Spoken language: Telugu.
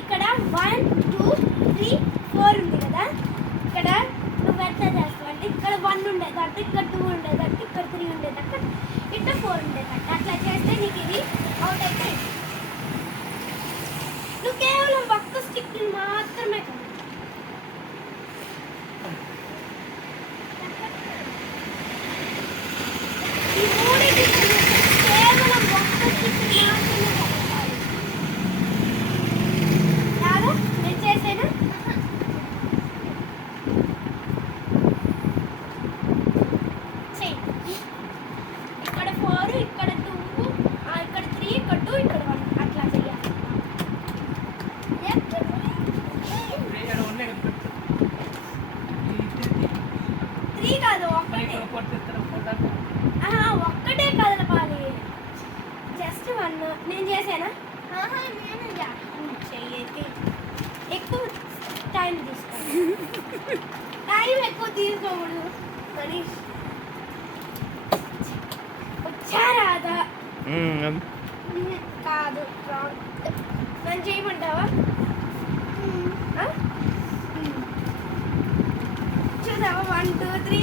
ఇక్కడ 1 2 3 4 ఉంది కదా. ఇక్కడ నువ్వు ఎంత చేస్తావు అంటే ఇక్కడ 1 ఉండేదట్టు, ఇక్కడ 2 ఉండేదట్టు, ఇక్కడ 3 ఉండేదట్టు, ఇక్కడ 4 ఉండేదట్టు. అట్లా చేస్తే నీకు ఇది అవుట్ అయితే నువ్వు కేవలం ఒక్క స్టిక్ మాత్రమే కదా. ఈ మూడింటికి కేవలం ఒక్క స్టిక్ మాత్రమే కలపాలి. రాదా? నేను చేసేనా? ఇక్కడ 4, ఇక్కడ 2, ఇక్కడ 3, ఇక్కడ 2, ఇక్కడ 1 అట్లా చేయాలి. 3 కాదు, ఒక్కటే. ఒక్కటే కదలపాలి. జస్ట్ 1. నేను చేసానా? చెయ్యి. ఎక్కువ టైం తీసుకో. టైం ఎక్కువ తీసుకోకూడదు మనీష్. వచ్చారాదా? కాదు, రాంగ్. నన్ను చేయమంటావా? చూసావా? 1 2 3